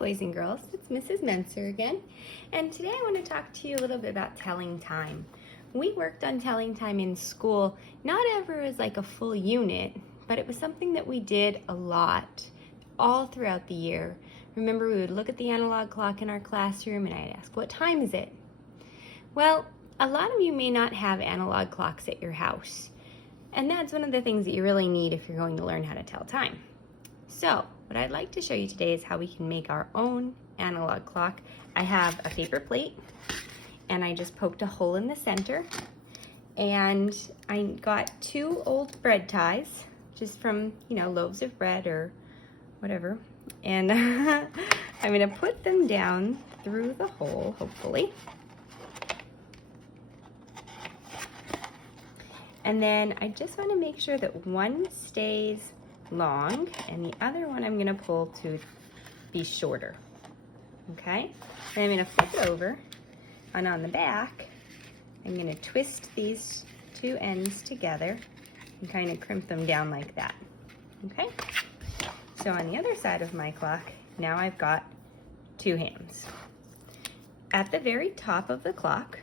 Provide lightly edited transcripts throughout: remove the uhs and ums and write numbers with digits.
boys and girls, it's Mrs. Mencer again, and today I want to talk to you a little bit about telling time. We worked on telling time in school, not ever as like a full unit, but it was something that we did a lot, all throughout the year. Remember, we would look at the analog clock in our classroom and I'd ask, what time is it? Well, a lot of you may not have analog clocks at your house, and that's one of the things that you really need if you're going to learn how to tell time. So, what I'd like to show you today is how we can make our own analog clock. I have a paper plate, and I just poked a hole in the center, and I got 2 old bread ties, just from, loaves of bread or whatever, and I'm gonna put them down through the hole, hopefully. And then I just want to make sure that one stays long and the other one I'm going to pull to be shorter. Okay? And I'm going to flip it over, and on the back I'm going to twist these 2 ends together and kind of crimp them down like that. Okay? So on the other side of my clock, now I've got 2 hands. At the very top of the clock,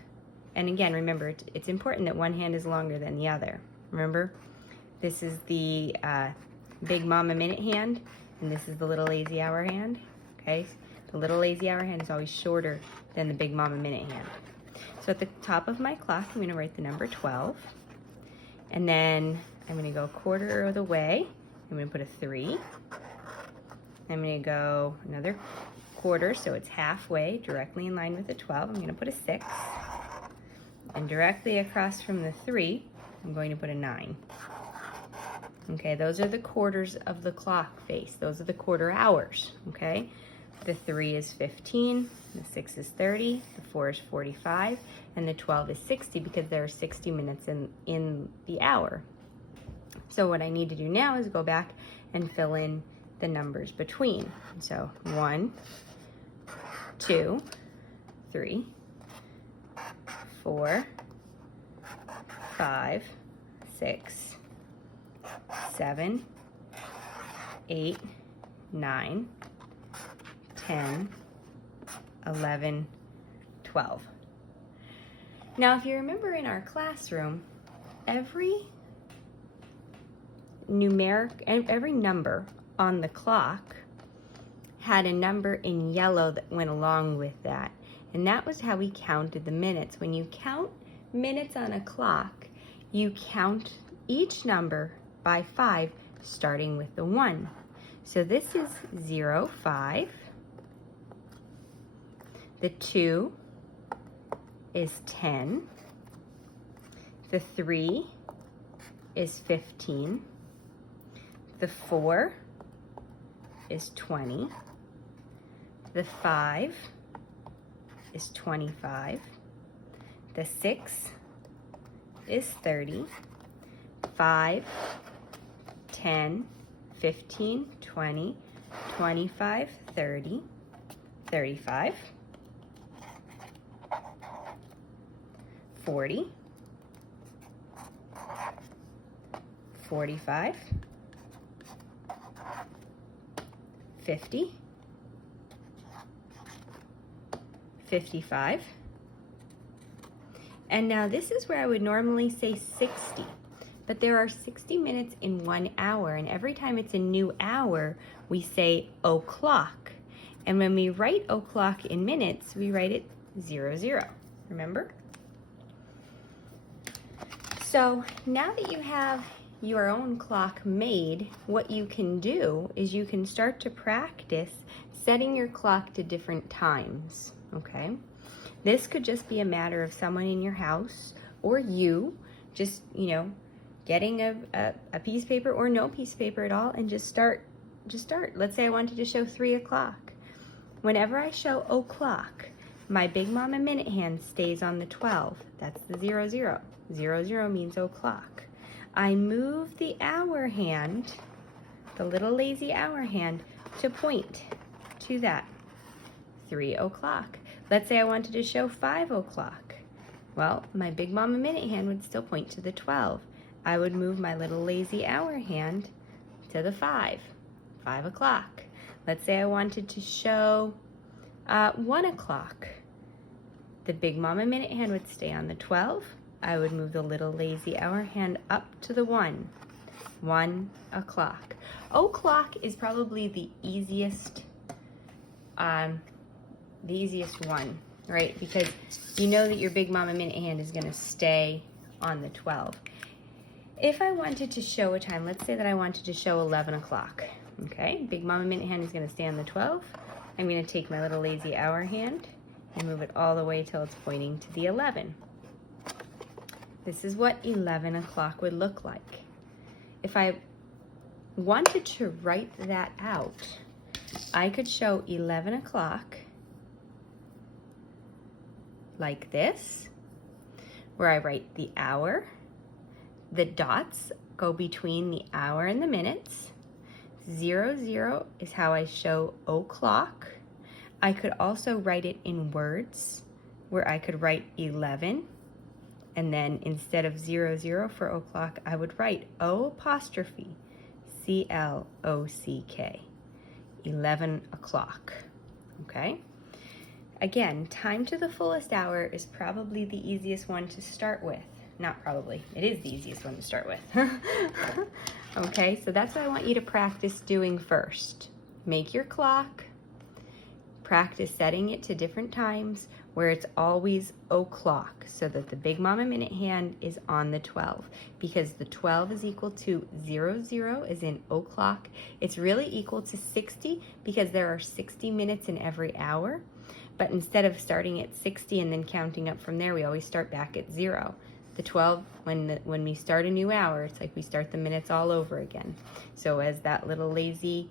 and again, remember, it's important that one hand is longer than the other. Remember, this is the Big Mama Minute hand, and this is the Little Lazy Hour hand, okay? The Little Lazy Hour hand is always shorter than the Big Mama Minute hand. So at the top of my clock, I'm gonna write the number 12, and then I'm gonna go 1/4 of the way. I'm gonna put a 3. I'm gonna go another 1/4, so it's halfway, directly in line with the 12. I'm gonna put a 6. And directly across from the 3, I'm going to put a 9. Okay, those are the quarters of the clock face. Those are the quarter hours, okay? The 3 is 15, the 6 is 30, the 4 is 45, and the 12 is 60 because there are 60 minutes in the hour. So what I need to do now is go back and fill in the numbers between. So 1, 2, 3, 4, 5, 6, 7, 8, 9, 10, 11, 12. Now, if you remember in our classroom, every number on the clock had a number in yellow that went along with that. And that was how we counted the minutes. When you count minutes on a clock, you count each number by 5, starting with the 1. So this is 0, 5. The 2 is 10. The 3 is 15. The 4 is 20. The 5 is 25. The 6 is 30. 5, 10, 15, 20, 25, 30, 35, 40, 45, 50, 55, and now this is where I would normally say 60, but there are 60 minutes in 1 hour, and every time it's a new hour, we say o'clock. And when we write o'clock in minutes, we write it 00, remember? So now that you have your own clock made, what you can do is you can start to practice setting your clock to different times, okay? This could just be a matter of someone in your house or you just, getting a piece of paper or no piece of paper at all and just start. Let's say I wanted to show 3 o'clock. Whenever I show o'clock, my Big Mama Minute hand stays on the 12. That's the 00. 00 means o'clock. I move the hour hand, the Little Lazy Hour hand, to point to that 3 o'clock. Let's say I wanted to show 5 o'clock. Well, my Big Mama Minute hand would still point to the 12. I would move my Little Lazy Hour hand to the 5 o'clock. Let's say I wanted to show 1 o'clock. The Big Mama minute hand would stay on the 12. I would move the little lazy hour hand up to the 1. 1 o'clock. O'clock is probably the easiest one, right? Because you know that your Big Mama minute hand is going to stay on the 12. If I wanted to show a time, let's say that I wanted to show 11 o'clock. Okay, Big Mama minute hand is going to stay on the 12. I'm going to take my little lazy hour hand and move it all the way till it's pointing to the 11. This is what 11 o'clock would look like. If I wanted to write that out, I could show 11 o'clock like this, where I write the hour. The dots go between the hour and the minutes. 00 is how I show o'clock. I could also write it in words, where I could write 11, and then instead of 00 for o'clock, I would write O'', C-L-O-C-K, 11 o'clock, okay? Again, time to the fullest hour is probably the easiest one to start with. Not probably, it is the easiest one to start with. Okay, so that's what I want you to practice doing first. Make your clock, practice setting it to different times where it's always o'clock, so that the Big Mama minute hand is on the 12, because the 12 is equal to 00 is in o'clock. It's really equal to 60 because there are 60 minutes in every hour, but instead of starting at 60 and then counting up from there, we always start back at 0. The 12, when we start a new hour, it's like we start the minutes all over again. So as that little lazy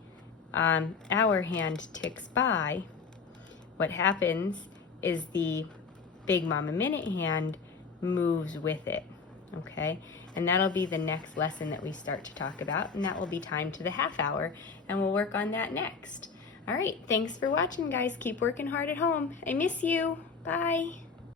hour hand ticks by, what happens is the Big Mama minute hand moves with it, okay? And that'll be the next lesson that we start to talk about, and that will be time to the half hour, and we'll work on that next. All right, thanks for watching, guys. Keep working hard at home. I miss you. Bye.